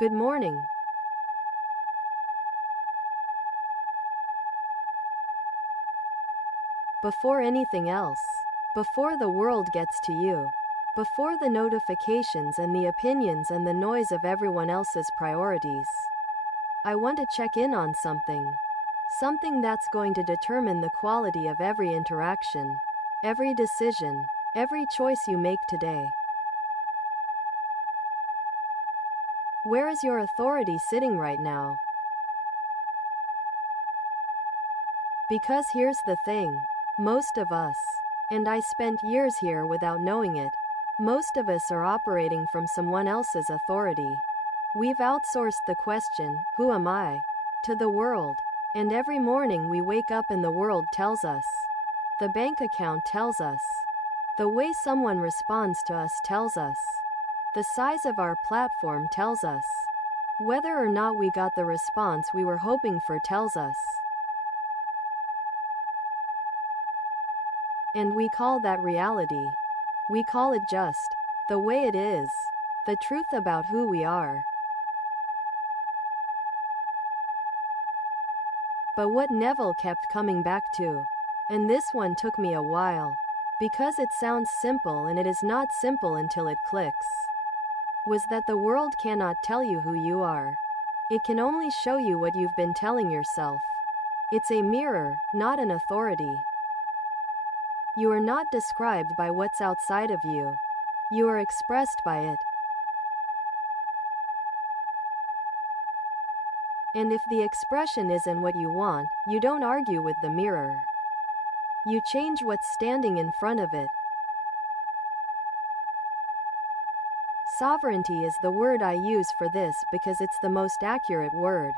Good morning. Before anything else. Before the world gets to you. Before the notifications and the opinions and the noise of everyone else's priorities. I want to check in on something. Something that's going to determine the quality of every interaction, every decision, every choice you make today. Where is your authority sitting right now? Because here's the thing. Most of us, and I spent years here without knowing it, most of us are operating from someone else's authority. We've outsourced the question, who am I, to the world. And every morning we wake up and the world tells us. The bank account tells us. The way someone responds to us tells us. The size of our platform tells us. Whether or not we got the response we were hoping for tells us. And we call that reality. We call it just the way it is, the truth about who we are. But what Neville kept coming back to, and this one took me a while, because it sounds simple and it is not simple until it clicks, was that the world cannot tell you who you are. It can only show you what you've been telling yourself. It's a mirror, not an authority. You are not described by what's outside of you. You are expressed by it. And if the expression isn't what you want, you don't argue with the mirror. You change what's standing in front of it. Sovereignty is the word I use for this because it's the most accurate word.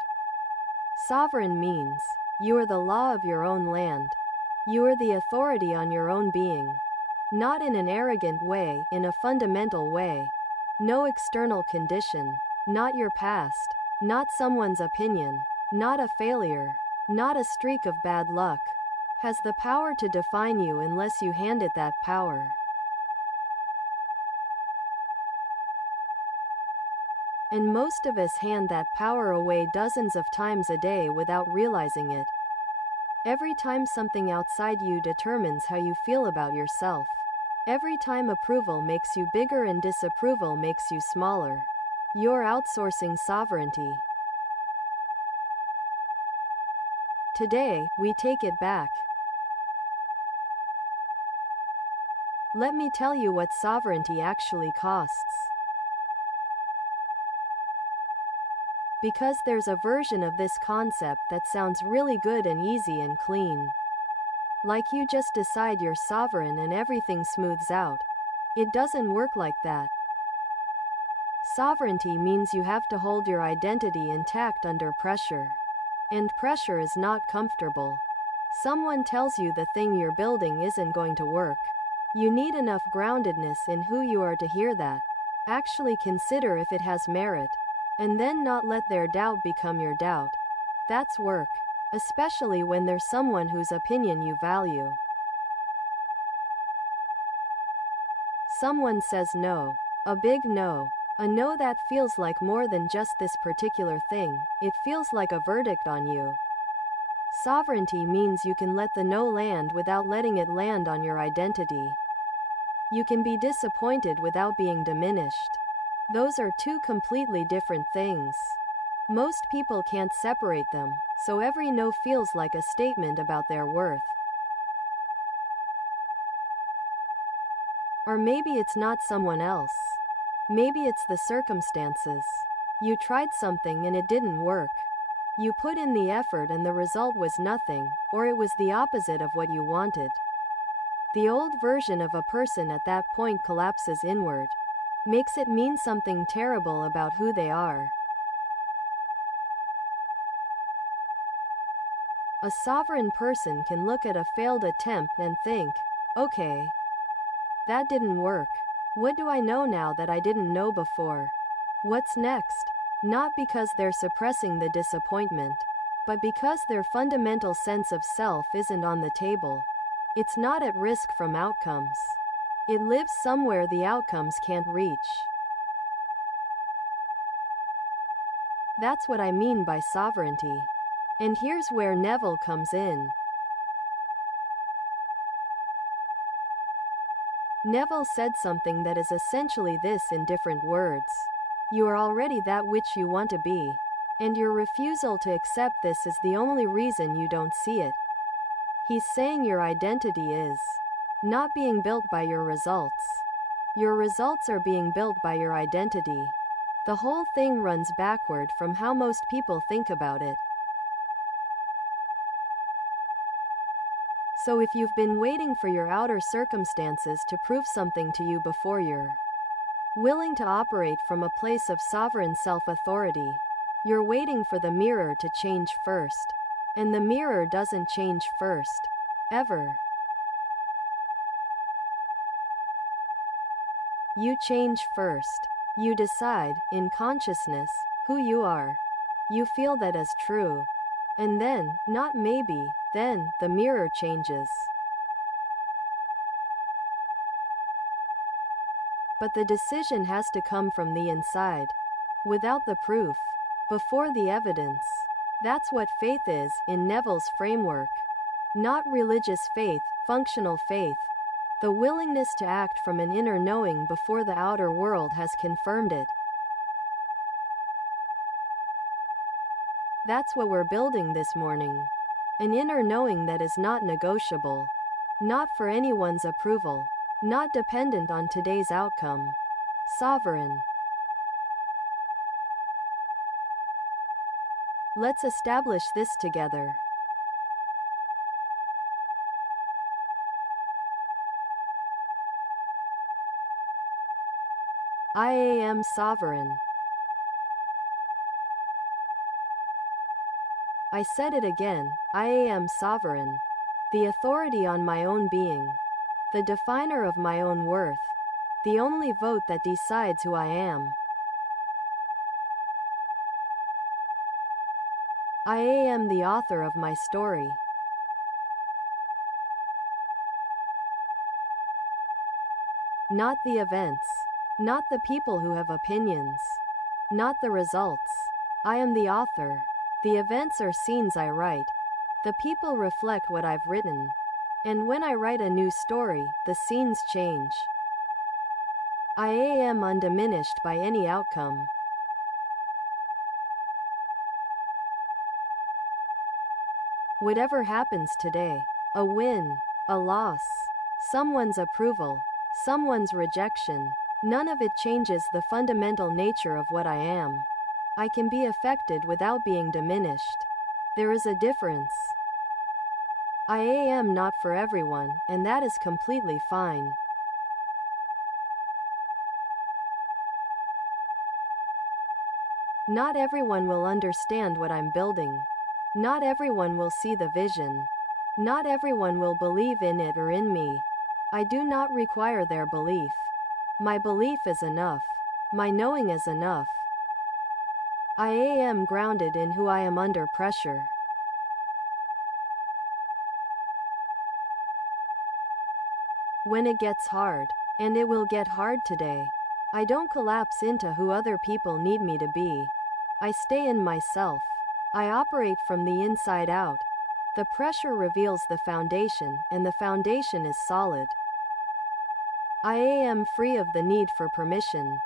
Sovereign means you are the law of your own land. You are the authority on your own being. Not in an arrogant way, in a fundamental way. No external condition. Not your past. Not someone's opinion. Not a failure. Not a streak of bad luck. Has the power to define you unless you hand it that power. And most of us hand that power away dozens of times a day without realizing it. Every time something outside you determines how you feel about yourself. Every time approval makes you bigger and disapproval makes you smaller. You're outsourcing sovereignty. Today, we take it back. Let me tell you what sovereignty actually costs. Because there's a version of this concept that sounds really good and easy and clean. Like you just decide you're sovereign and everything smooths out. It doesn't work like that. Sovereignty means you have to hold your identity intact under pressure. And pressure is not comfortable. Someone tells you the thing you're building isn't going to work. You need enough groundedness in who you are to hear that. Actually consider if it has merit. And then not let their doubt become your doubt. That's work. Especially when there's someone whose opinion you value. Someone says no. A big no. A no that feels like more than just this particular thing. It feels like a verdict on you. Sovereignty means you can let the no land without letting it land on your identity. You can be disappointed without being diminished. Those are two completely different things. Most people can't separate them, so every no feels like a statement about their worth. Or maybe it's not someone else. Maybe it's the circumstances. You tried something and it didn't work. You put in the effort and the result was nothing, or it was the opposite of what you wanted. The old version of a person at that point collapses inward. Makes it mean something terrible about who they are. A sovereign person can look at a failed attempt and think, okay, that didn't work. What do I know now that I didn't know before? What's next? Not because they're suppressing the disappointment, but because their fundamental sense of self isn't on the table. It's not at risk from outcomes. It lives somewhere the outcomes can't reach. That's what I mean by sovereignty. And here's where Neville comes in. Neville said something that is essentially this in different words. You are already that which you want to be, and your refusal to accept this is the only reason you don't see it. He's saying your identity is not being built by your results. Your results are being built by your identity. The whole thing runs backward from how most people think about it. So if you've been waiting for your outer circumstances to prove something to you before you're willing to operate from a place of sovereign self-authority, you're waiting for the mirror to change first. And the mirror doesn't change first. Ever. You change first. You decide, in consciousness, who you are. You feel that as true. And then, not maybe, then, the mirror changes. But the decision has to come from the inside. Without the proof. Before the evidence. That's what faith is, in Neville's framework. Not religious faith, functional faith. The willingness to act from an inner knowing before the outer world has confirmed it. That's what we're building this morning. An inner knowing that is not negotiable. Not for anyone's approval. Not dependent on today's outcome. Sovereign. Let's establish this together. I am sovereign. I said it again, I am sovereign. The authority on my own being. The definer of my own worth. The only vote that decides who I am. I am the author of my story. Not the events. Not the people who have opinions. Not the results. I am the author. The events are scenes I write. The people reflect what I've written. And when I write a new story, the scenes change. I am undiminished by any outcome. Whatever happens today, a win, a loss, someone's approval, someone's rejection, none of it changes the fundamental nature of what I am. I can be affected without being diminished. There is a difference. I am not for everyone, and that is completely fine. Not everyone will understand what I'm building. Not everyone will see the vision. Not everyone will believe in it or in me. I do not require their belief. My belief is enough. My knowing is enough. I am grounded in who I am under pressure. When it gets hard, and it will get hard today, I don't collapse into who other people need me to be. I stay in myself. I operate from the inside out. The pressure reveals the foundation, and the foundation is solid. I am free of the need for permission.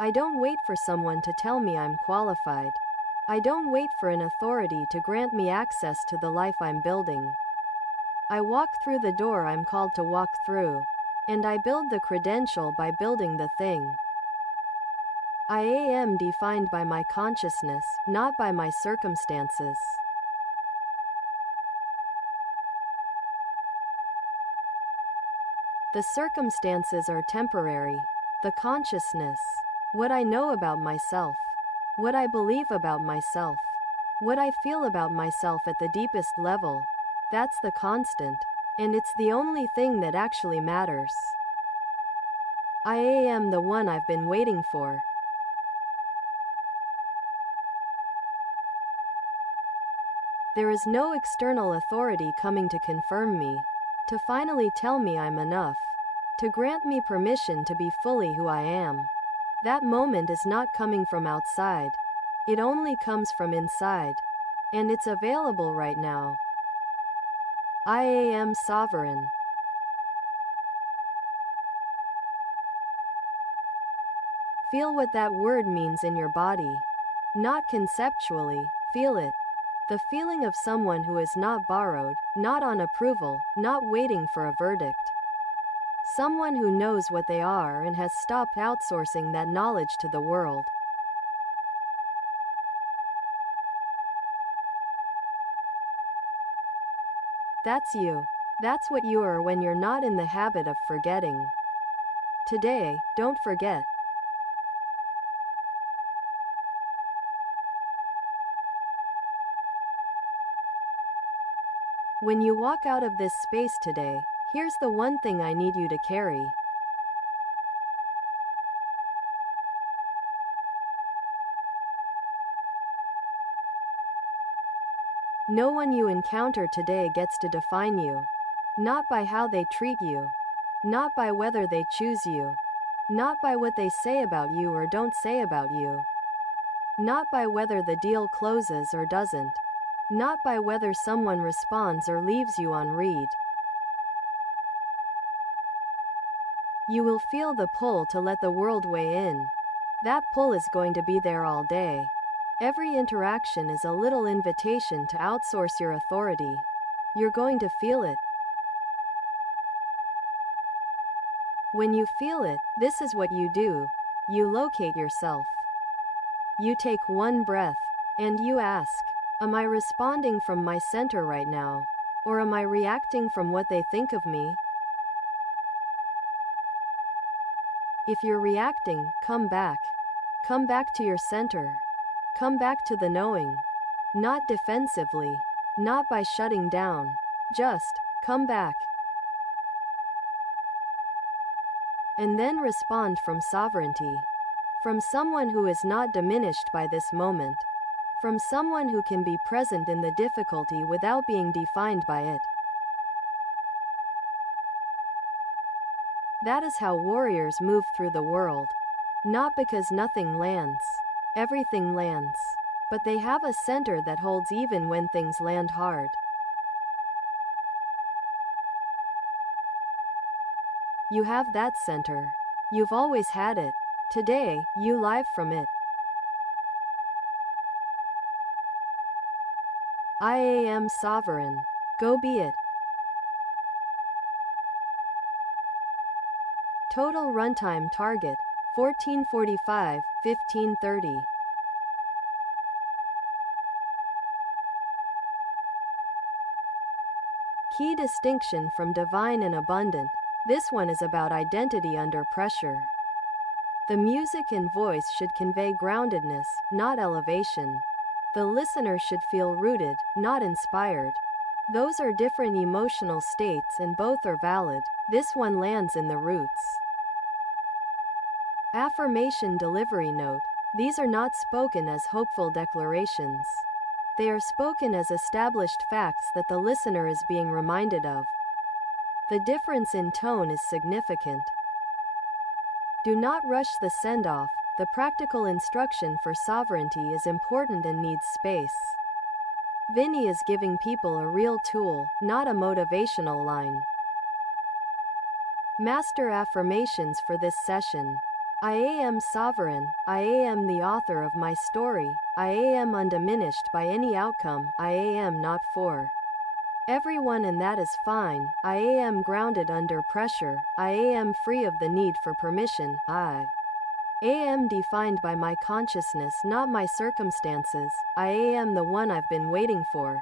I don't wait for someone to tell me I'm qualified. I don't wait for an authority to grant me access to the life I'm building. I walk through the door I'm called to walk through, and I build the credential by building the thing. I am defined by my consciousness, not by my circumstances. The circumstances are temporary. The consciousness. What I know about myself. What I believe about myself. What I feel about myself at the deepest level. That's the constant. And it's the only thing that actually matters. I am the one I've been waiting for. There is no external authority coming to confirm me, to finally tell me I'm enough, to grant me permission to be fully who I am. That moment is not coming from outside. It only comes from inside. And it's available right now. I am sovereign. Feel what that word means in your body. Not conceptually, feel it. The feeling of someone who is not borrowed, not on approval, not waiting for a verdict. Someone who knows what they are and has stopped outsourcing that knowledge to the world. That's you. That's what you are when you're not in the habit of forgetting. Today, don't forget. When you walk out of this space today, here's the one thing I need you to carry. No one you encounter today gets to define you. Not by how they treat you. Not by whether they choose you. Not by what they say about you or don't say about you. Not by whether the deal closes or doesn't. Not by whether someone responds or leaves you on read. You will feel the pull to let the world weigh in. That pull is going to be there all day. Every interaction is a little invitation to outsource your authority. You're going to feel it. When you feel it, this is what you do. You locate yourself. You take one breath, and you ask, am I responding from my center right now? Or am I reacting from what they think of me? If you're reacting, come back. Come back to your center. Come back to the knowing. Not defensively. Not by shutting down. Just, come back. And then respond from sovereignty. From someone who is not diminished by this moment. From someone who can be present in the difficulty without being defined by it. That is how warriors move through the world. Not because nothing lands. Everything lands. But they have a center that holds even when things land hard. You have that center. You've always had it. Today, you live from it. I am sovereign. Go be it. Total runtime target, 14:45, 15:30. Key distinction from divine and abundant. This one is about identity under pressure. The music and voice should convey groundedness, not elevation. The listener should feel rooted, not inspired. Those are different emotional states and both are valid. This one lands in the roots. Affirmation delivery note. These are not spoken as hopeful declarations. They are spoken as established facts that the listener is being reminded of. The difference in tone is significant. Do not rush the send-off. The practical instruction for sovereignty is important and needs space. Vinny is giving people a real tool, not a motivational line. Master affirmations for this session. I am sovereign. I am the author of my story. I am undiminished by any outcome. I am not for everyone and that is fine. I am grounded under pressure. I am free of the need for permission. I am defined by my consciousness, not my circumstances. I am the one I've been waiting for.